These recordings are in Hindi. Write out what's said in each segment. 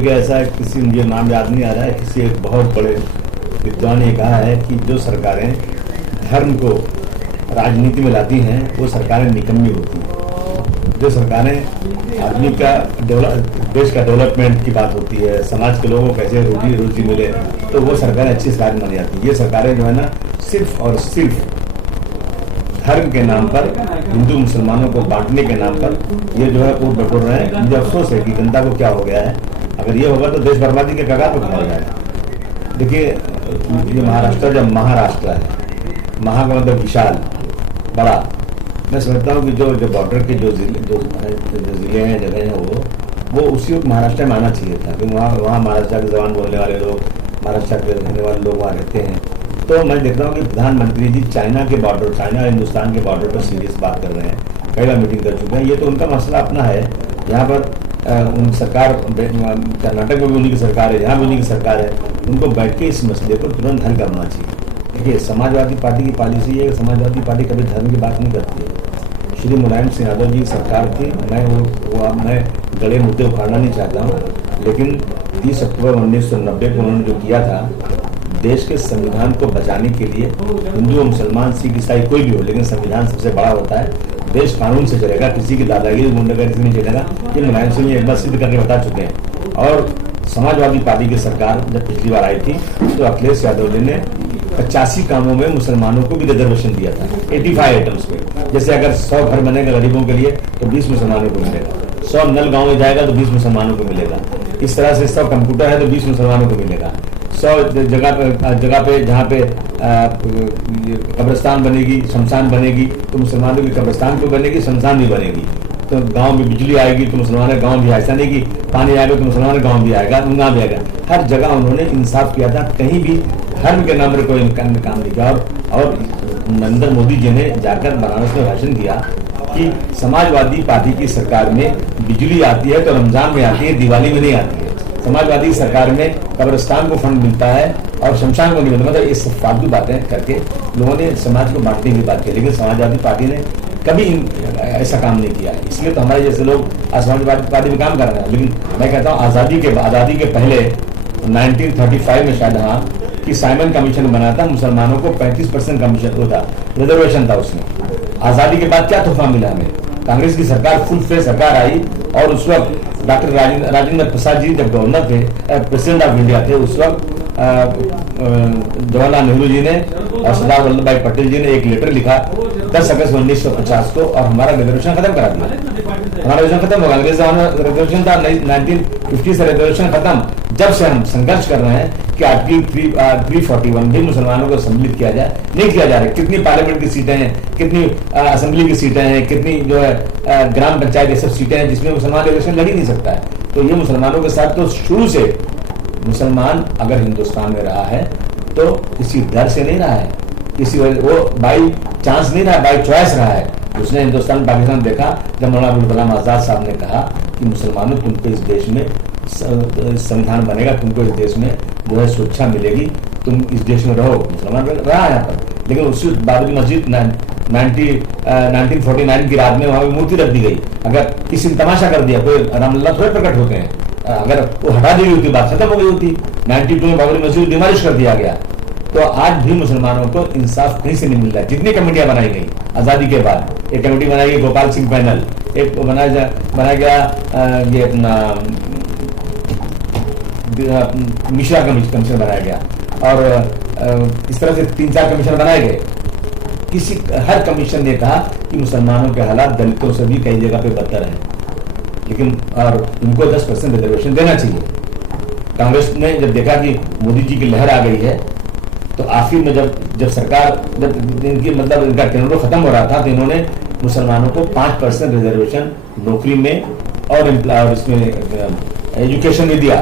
देखिए ऐसा है, किसी मुझे नाम याद नहीं आ रहा है, किसी एक बहुत बड़े विद्वान ने कहा है कि जो सरकारें धर्म को राजनीति में लाती हैं वो सरकारें निकम्मी होती हैं। जो सरकारें आदमी का देश का डेवलपमेंट की बात होती है, समाज के लोगों को कैसे रोजी रोजी मिले, तो वो सरकारें अच्छी सरकार मानी जाती है। ये सरकारें जो है ना सिर्फ और सिर्फ धर्म के नाम पर, हिंदू मुसलमानों को बांटने के नाम पर ये जो है वो बटोर रहे हैं। मुझे अफसोस है कि जनता को क्या हो गया है। अगर ये होगा तो देश बर्बादी के कगार पर खड़ा हो जाएगा। देखिए ये महाराष्ट्र जब महाराष्ट्र है, महा का मतलब विशाल बड़ा, मैं समझता हूँ कि जो बॉर्डर के जो जिले हैं, जगह हैं, वो उसी वक्त महाराष्ट्र में आना चाहिए था, क्योंकि वहाँ महाराष्ट्र की जबान बोलने वाले लोग, महाराष्ट्र के रहने वाले लोग वहाँ रहते हैं। तो मैं देखता हूँ कि प्रधानमंत्री जी चाइना के बॉर्डर, चाइना और हिंदुस्तान के बॉर्डर पर सीरियस बात कर रहे हैं, कई बार मीटिंग कर चुके हैं। ये तो उनका मसला अपना है। यहाँ पर उन सरकार, कर्नाटक में भी उन्हीं की सरकार है, यहाँ भी उन्हीं की सरकार है, उनको बैठ के इस मसले को तुरंत हल करना चाहिए। देखिए समाजवादी पार्टी की पॉलिसी है, समाजवादी पार्टी कभी धर्म की बात नहीं करती है। श्री मुलायम सिंह यादव जी की सरकार थी, मैं गले मुद्दे उखाड़ना नहीं चाहता हूँ, लेकिन 30 अक्टूबर 1990 को उन्होंने जो किया था, देश के संविधान को बचाने के लिए, हिंदू मुसलमान सिख ईसाई कोई भी हो, लेकिन संविधान सबसे बड़ा होता है, देश कानून से चलेगा, किसी की दादागिरी गुंडागर्दी से नहीं चलेगा। ये मुलायम सिंह एक बार सिद्ध करके बता चुके हैं। और समाजवादी पार्टी की सरकार जब पिछली बार आई थी तो अखिलेश यादव जी ने 85 कामों में मुसलमानों को भी रिजर्वेशन दिया था, 85 आइटम्स पे। जैसे अगर 100 घर बनेगा गरीबों के लिए तो 20 मुसलमानों को मिलेगा, 100 नल गाँव में जाएगा तो 20 मुसलमानों को मिलेगा, इस तरह से 100 कंप्यूटर है तो 20 मुसलमानों को मिलेगा। 100 जगह पे जहाँ पे कब्रिस्तान बनेगी, शमशान बनेगी, तो मुसलमानों की कब्रिस्तान भी बनेगी, शमशान भी बनेगी। तो गांव में बिजली आएगी तो मुसलमानों गांव भी, ऐसा नहीं कि पानी आएगा तो मुसलमानों गांव भी आएगा, गाँव भी आएगा। हर जगह उन्होंने इंसाफ किया था, कहीं भी धर्म के नाम पर कोई काम नहीं किया। और नरेंद्र मोदी जी ने जाकर बनारस में भाषण दिया कि समाजवादी पार्टी की सरकार में बिजली आती है तो रमजान में आती है, दिवाली में नहीं आती है। समाजवादी सरकार में कब्रिस्तान को फंड मिलता है और शमशान को नहीं मिलता। मतलब इस फालतू बातें करके लोगों ने समाज को बांटने की बात की, लेकिन समाजवादी पार्टी ने कभी ऐसा काम नहीं किया है। इसलिए तो हमारे जैसे लोग समाजवादी पार्टी में काम कर रहे हैं। लेकिन मैं कहता हूँ आज़ादी के पहले 1935 में शायद, हाँ, कि साइमन कमीशन बना था, मुसलमानों को 35% कमीशन होता, रिजर्वेशन था उसमें। आज़ादी के बाद क्या तोहफा मिला हमें? कांग्रेस की सरकार, फुल फ्लेज सरकार आई, और उस वक्त डॉक्टर राजेंद्र प्रसाद जी जब गवर्नर थे, प्रेसिडेंट ऑफ इंडिया थे, उस वक्त जवाहरलाल नेहरू जी ने और सरदार वल्लभ भाई पटेल जी ने एक लेटर लिखा 10 अगस्त 1950 को, और हमारा रिजर्वेशन खत्म करा दिया। हमारा रिजर्वेशन खत्म होगा। अंग्रेज रिजर्वेशन था 1950 से, रिजर्वेशन खत्म। जब से हम संघर्ष कर रहे हैं कि आर्टिकल 341 भी मुसलमानों को सम्मिलित किया जाए, नहीं किया जा रहा है। कितनी पार्लियामेंट की सीटें हैं, कितनी असेंबली की सीटें हैं, कितनी जो है ग्राम पंचायत ये सब सीटें हैं जिसमें मुसलमान इलेक्शन लग ही नहीं सकता है। तो ये मुसलमानों के साथ तो शुरू से, मुसलमान अगर हिंदुस्तान में रहा है तो किसी डर से नहीं रहा है, किसी वो बाई चांस नहीं रहा, बाई चॉइस रहा है। उसने हिंदुस्तान पाकिस्तान देखा जब मौलाना अबुल कलाम आजाद साहब ने कहा कि मुसलमानों तुमको इस देश में संविधान बनेगा, तुमको इस देश में जो है सुरक्षा मिलेगी, तुम इस देश में रहो। मुसलमान रहा यहाँ पर, लेकिन उसी बाबरी मस्जिद 1949 की रात में वहां पर मूर्ति रख दी गई। अगर किसी ने तमाशा कर दिया, कोई रामलला थोड़े प्रकट होते हैं, अगर वो हटा दी गई होती बात खत्म हो गई होती। 92 में बाबरी मस्जिद डिमोलिश कर दिया गया। तो आज भी मुसलमानों को इंसाफ कहीं से नहीं मिल रहा है। जितनी कमेटियां बनाई गई आजादी के बाद, एक कमेटी बनाई गई गोपाल सिंह पैनल, एक बनाया गया ये अपना मिश्रा कमीशन बनाया गया, और इस तरह से 3-4 कमीशन बनाए गए। हर कमीशन ने कहा कि मुसलमानों के हालात दलितों से भी कई जगह पे बदतर है, लेकिन और उनको 10% रिजर्वेशन देना चाहिए। कांग्रेस ने जब देखा कि मोदी जी की लहर आ गई है, तो आखिर में जब सरकार, जब इनकी मतलब इनका टेन्योर खत्म हो रहा था, तो इन्होंने मुसलमानों को 5% रिजर्वेशन नौकरी में और इसमें एजुकेशन में दिया,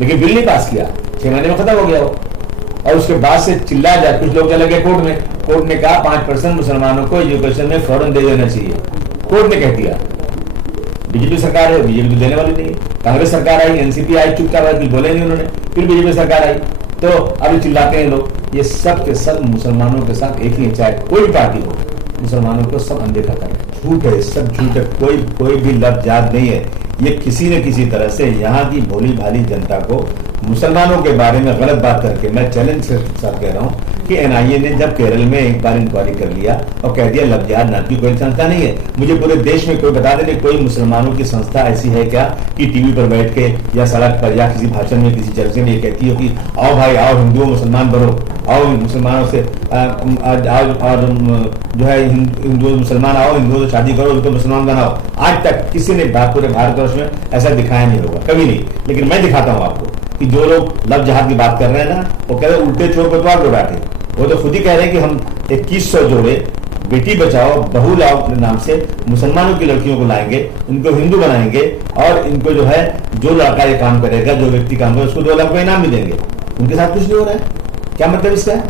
लेकिन बिल नहीं पास किया। 6 महीने में खत्म हो गया वो। और उसके बाद से चिल्लाया जाए, कुछ लोग चले गए कोर्ट में, कोर्ट ने कहा 5% मुसलमानों को एजुकेशन में फौरन दे देना चाहिए। कोर्ट ने कह दिया। बीजेपी सरकार है, बीजेपी तो देने वाली नहीं है। कांग्रेस सरकार आई, एनसीपी आई, चुप कर रही, बोले नहीं उन्होंने। फिर बीजेपी सरकार आई, तो अभी चिल्लाते हैं लोग। ये सब के सब मुसलमानों के साथ एक ही, चाहे कोई पार्टी हो, मुसलमानों को सब अनदेखा कर रहे हैं। झूठ है, सब झूठ है, कोई भी लफ्ज याद नहीं है। ये किसी न किसी तरह से यहाँ की भोली भाली जनता को मुसलमानों के बारे में गलत बात करके, मैं चैलेंज के साथ कह रहा हूँ कि एनआईए ने जब केरल में एक बार इंक्वायरी कर लिया और कह दिया लफ्ज जिहाद नाम की कोई संस्था नहीं है, मुझे पूरे देश में कोई बता देने कोई मुसलमानों की संस्था ऐसी है क्या कि टीवी पर बैठ के या सड़क पर या किसी भाषण में किसी चर्चे में ये कहती हो कि आओ भाई आओ हिंदुओं मुसलमान बनो, आओ मुसलमानों से और जो है हिंदू मुसलमान आओ, हिंदुओं से शादी करो, उनको मुसलमान बनाओ। आज तक किसी ने पूरे भारतवर्ष में ऐसा दिखाया नहीं होगा, कभी नहीं। लेकिन मैं दिखाता हूँ आपको कि जो लोग लफ्ज जिहाद की बात कर रहे हैं ना, वो कह रहे हैं उल्टे चोर कोतवाल को डांटे। वो तो खुद ही कह रहे हैं कि हम 2100 जोड़े बेटी बचाओ बहू लाओ नाम से मुसलमानों की लड़कियों को लाएंगे, उनको हिंदू बनाएंगे और इनको जो है जो लड़का ये काम करेगा, जो व्यक्ति काम करेगा, उसको 2 लाख का इनाम भी देंगे। उनके साथ कुछ नहीं हो रहा है। क्या मतलब इसका है?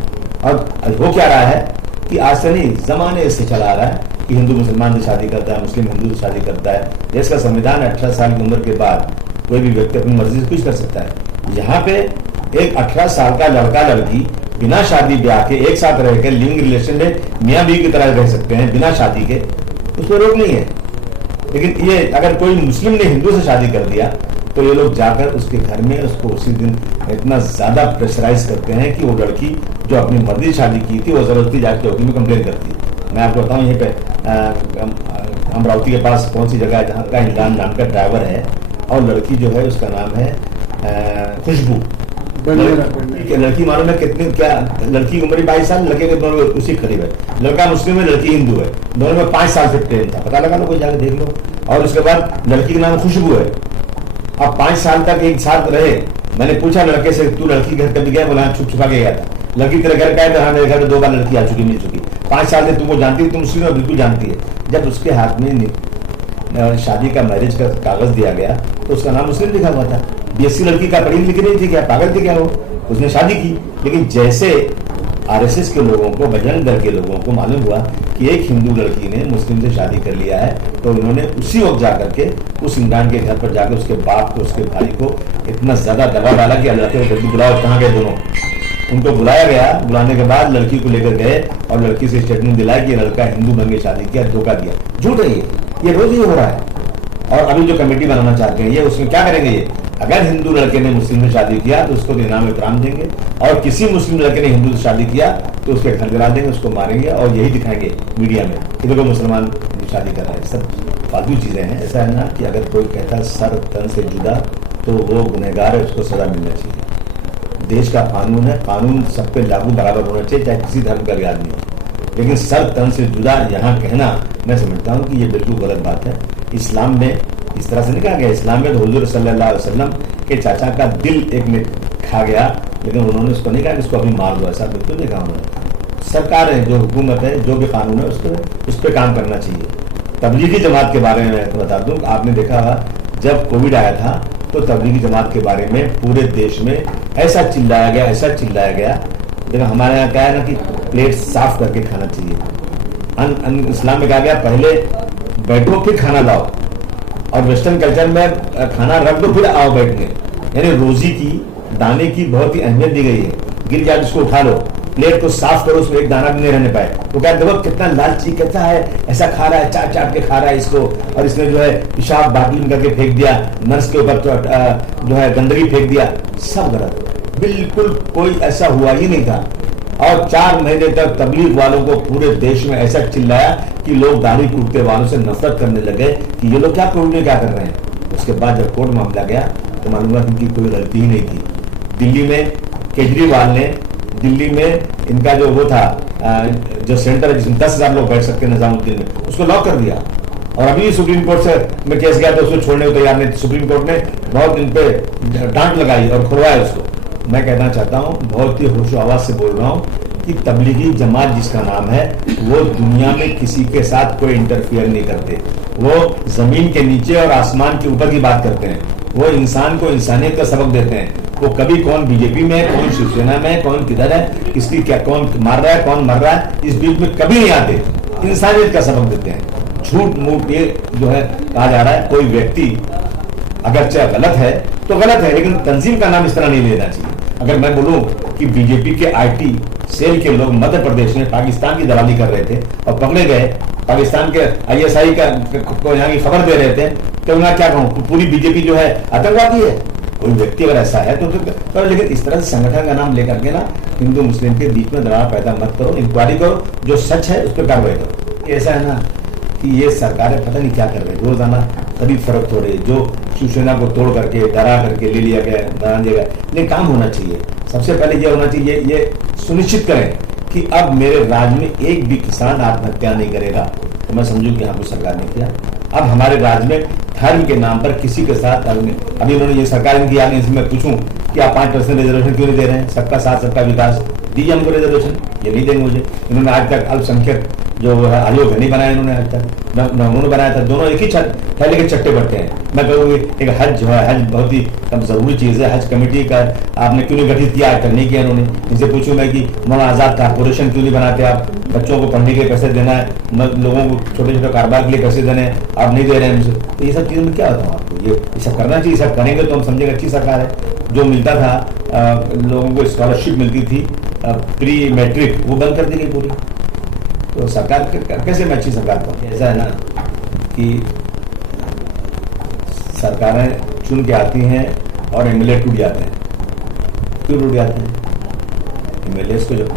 और हो क्या रहा है कि आज से नहीं, जमाने से चला आ रहा है कि हिंदू मुसलमान से शादी करता है, मुस्लिम हिंदू से शादी करता है। देश का संविधान 18 साल की उम्र के बाद कोई भी व्यक्ति अपनी मर्जी से कुछ कर सकता है। यहाँ पे एक 18 साल का लड़का लड़की बिना शादी ब्याह के एक साथ रहकर लिविंग रिलेशन में मियाँ बीवी की तरह रह सकते हैं बिना शादी के, उसमें रोक नहीं है। लेकिन ये अगर कोई मुस्लिम ने हिंदू से शादी कर दिया तो ये लोग जाकर उसके घर में उसको उसी दिन इतना ज्यादा प्रेशराइज करते हैं कि वो लड़की जो अपनी मर्जी शादी की थी वो जबरदस्ती जाके चौकी में कंप्लेन करती है। मैं आपको बताऊं, यहीं पे अमरावती के पास कौन सी जगह है जहाँ का इमरान नाम का ड्राइवर है और लड़की जो है उसका नाम है खुशबू। लड़की मालूम है कितनी, क्या लड़की की उम्र 22 साल, लड़के के दोनों उसी करीब है। लड़का मुस्लिम है, लड़की हिंदू है, दोनों में 5 साल से प्रेम था, पता लगा लो, कोई जाकर देख लो। और उसके बाद लड़की का नाम खुशबू है। अब 5 साल तक एक साथ रहे। मैंने पूछा लड़के से, तू लड़की घर कभी गया? बोला छुप छुपा के गया था। लड़की तेरे घर का है? तो हाँ मेरे घर में 2 बार लड़की आ चुकी, मिल चुकी। 5 साल से तुमको जानती, तुम मुस्लिम हो, बिल्कुल जानती है। जब उसके हाथ में शादी का मैरिज का कागज दिया गया तो उसका नाम मुस्लिम लिखा हुआ था। बीएससी लड़की का पढ़ी लिखी नहीं थी, क्या पागल थी क्या वो? उसने शादी की। लेकिन जैसे आरएसएस के लोगों को, बजरंग दल के लोगों को मालूम हुआ कि एक हिंदू लड़की ने मुस्लिम से शादी कर लिया है, तो उन्होंने उसी वक्त जाकर के उस इमरान के घर पर जाकर उसके बाप को, उसके भाई को इतना ज्यादा दबाव डाला कि अल्लाह के जल्दी बुलाओ, कहाँ गए दोनों। उनको बुलाया गया, बुलाने के बाद लड़की को लेकर गए और लड़की से स्टेटमेंट दिलाया कि लड़का हिंदू बन के शादी किया, धोखा दिया। झूठ है ये रोज ही हो रहा है। और अभी जो कमेटी बनाना चाहते हैं ये, उसमें क्या करेंगे ये? अगर हिंदू लड़के ने मुस्लिम से शादी किया तो उसको इनाम इकराम देंगे, और किसी मुस्लिम लड़के ने हिंदू से शादी किया तो उसके घर जला देंगे, उसको मारेंगे और यही दिखाएंगे मीडिया में कि देखो मुसलमान शादी कर रहा है। सब फालतू चीजें हैं। ऐसा है ना कि अगर कोई कहता सर तन से जुदा तो वो गुनहगार है, उसको सजा मिलना चाहिए। देश का कानून है, कानून सब पे लागू बराबर होना चाहिए, चाहे किसी धर्म का भी आदमी हो। लेकिन सर तन से जुदा यहाँ कहना, मैं समझता हूँ कि ये बिल्कुल गलत बात है। इस्लाम में इस तरह से नहीं कहा गया। इस्लाम में तो हुजूर सल्लल्लाहु अलैहि वसल्लम के चाचा का दिल एक ने खा गया, लेकिन उन्होंने उसको नहीं कहा कि उसको अभी मार दो, ऐसा बिल्कुल नहीं कहा उन्होंने। सरकार है, जो हुकूमत है, जो भी कानून है उस पर काम करना चाहिए। तबलीगी जमात के बारे में तो बता दूं, आपने देखा जब कोविड आया था तो तबलीगी जमात के बारे में पूरे देश में ऐसा चिल्लाया गया, ऐसा चिल्लाया गया। देखो हमारे यहाँ क्या है ना कि प्लेट साफ करके खाना चाहिए। इस्लाम में कहा गया पहले बैठो फिर खाना लाओ, और वेस्टर्न कल्चर में खाना रख दो फिर आओ बैठने। यानी रोजी की, दाने की बहुत ही अहमियत दी गई है। गिर जाए उसको उठा लो, प्लेट को साफ करो, उसमें एक दाना भी नहीं रहने पाए। वो क्या देखो कितना लालची, कहता है ऐसा खा रहा है, चाट चाट के खा रहा है इसको, और इसने जो है पेशाब बाटली में करके फेंक दिया, नर्स के ऊपर जो है गंदगी फेंक दिया। सब गलत, बिल्कुल कोई ऐसा हुआ ही नहीं था। और 4 महीने तक तबलीग वालों को पूरे देश में ऐसा चिल्लाया कि लोग दाढ़ी कूटते वालों से नफरत करने लगे कि ये लोग क्या कोविड में क्या कर रहे हैं। उसके बाद जब कोर्ट मामला गया तो मालूम हुआ इनकी कोई गलती ही नहीं थी। दिल्ली में केजरीवाल ने, दिल्ली में इनका जो वो था जो सेंटर है जिसमें 10,000 लोग बैठ सकते हैं निजामुद्दीन में, उसको लॉक कर दिया। और अभी सुप्रीम कोर्ट से में केस गया तो उसको छोड़ने को तैयार नहीं। सुप्रीम कोर्ट ने बहुत इन पे डांट लगाई और खुलवाया उसको। मैं कहना चाहता हूँ, बहुत ही होशो आवाज से बोल रहा हूँ कि तबलीगी जमात जिसका नाम है वो दुनिया में किसी के साथ कोई इंटरफियर नहीं करते। वो जमीन के नीचे और आसमान के ऊपर की बात करते हैं। वो इंसान को इंसानियत का सबक देते हैं। वो कभी कौन बीजेपी में है, कौन शिवसेना में है, कौन किधर है, किसकी क्या, कौन मार रहा है, कौन मर रहा है, इस बीच में कभी नहीं आते। इंसानियत का सबक देते हैं। झूठ मूठ ये जो है कहा जा रहा है, कोई व्यक्ति अगर चाहे गलत है तो गलत है, लेकिन तंजीम का नाम इस तरह नहीं लेना चाहिए। अगर मैं बोलूं कि बीजेपी के आईटी सेल के लोग मध्य प्रदेश में पाकिस्तान की दलाली कर रहे थे और पकड़े गए, पाकिस्तान के ISI को यहाँ की खबर दे रहे थे, तो मैं क्या कहूँ, पूरी बीजेपी जो है आतंकवादी है। कोई व्यक्ति अगर ऐसा है तो लेकिन इस तरह से संगठन का नाम लेकर के ना हिंदू मुस्लिम के बीच में दरार पैदा मत करो, इंक्वायरी करो, जो सच है उस पर कार्रवाई करो। ऐसा है ना कि ये सरकारें पता नहीं क्या कर रही है, रोजाना खरीद फरोख्त हो रही है, जो शिवसेना को तोड़ करके डरा करके ले लिया गया, बना दिया गया। लेकिन काम होना चाहिए, सबसे पहले ये होना चाहिए, ये सुनिश्चित करें कि अब मेरे राज्य में एक भी किसान आत्महत्या नहीं करेगा, तो मैं समझूं कि यहाँ कुछ सरकार ने किया। अब हमारे राज्य में धर्म के नाम पर किसी के साथ अभी उन्होंने ये सरकार ने किया, इसमें मैं पूछूं कि आप 5% रिजर्वेशन क्यों नहीं दे रहे हैं? सबका साथ सबका विकास दीजिए हमको रिजर्वेशन, ये नहीं देंगे मुझे। इन्होंने आज तक अल्पसंख्यक जो आयोग नहीं बनाया इन्होंने आज तक, न उन्होंने बनाया था, दोनों एक ही थैले के चट्टे बढ़ते हैं। मैं कहूँगी एक हज जो है, हज बहुत ही जरूरी चीज़ है, हज कमेटी का आपने क्यों नहीं गठित किया, कर नहीं किया इन्होंने। इनसे पूछूं मैं कि मौलाना आज़ाद कारपोरेशन क्यों नहीं बनाते आप? बच्चों को पढ़ने के लिए पैसे देना है, लोगों को छोटे छोटे कारोबार के लिए पैसे देने हैं, आप नहीं दे रहे हैं मुझे। तो ये सब चीज़ में क्या बताऊँ आपको, ये सब करना चाहिए, सब करेंगे तो हम समझेंगे अच्छी सरकार है। जो मिलता था लोगों को स्कॉलरशिप मिलती थी प्री मैट्रिक, वो बंद कर दी गई पूरी। तो सरकार कैसे में अच्छी सरकार को? ऐसा है ना कि सरकारें चुन के आती हैं और MLA टूट जाते हैं। क्यों टूट जाते हैं? MLA को जब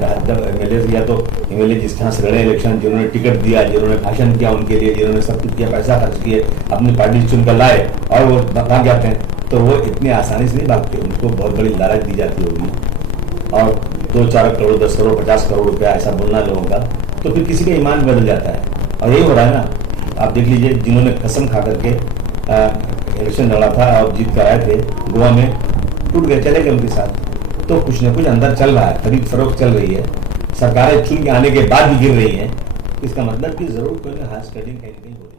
MLA या तो MLA जिस तरह से लड़े इलेक्शन, जिन्होंने टिकट दिया, जिन्होंने भाषण किया उनके लिए, जिन्होंने सब कुछ किया, पैसा खर्च किए, अपनी पार्टी चुनकर लाए और वो भाग जाते हैं, तो वो इतनी आसानी से नहीं भागते। उनको बहुत बड़ी लालच दी जाती होगी और 2-4 करोड़ 10 करोड़ 50 करोड़ रुपया ऐसा बोलना लोगों का, तो फिर किसी का ईमान बदल जाता है। और यही हो रहा है ना, आप देख लीजिए, जिन्होंने कसम खा करके इलेक्शन लड़ा था और जीत कर आए थे गोवा में, टूट गए, चले गए उनके साथ। तो कुछ न कुछ अंदर चल रहा है, खरीद फरोख्त चल रही है, सरकारें चुन के आने के बाद भी गिर रही हैं। इसका मतलब कि जरूर कोई हाथ कटिंग कहीं नहीं हो रही है।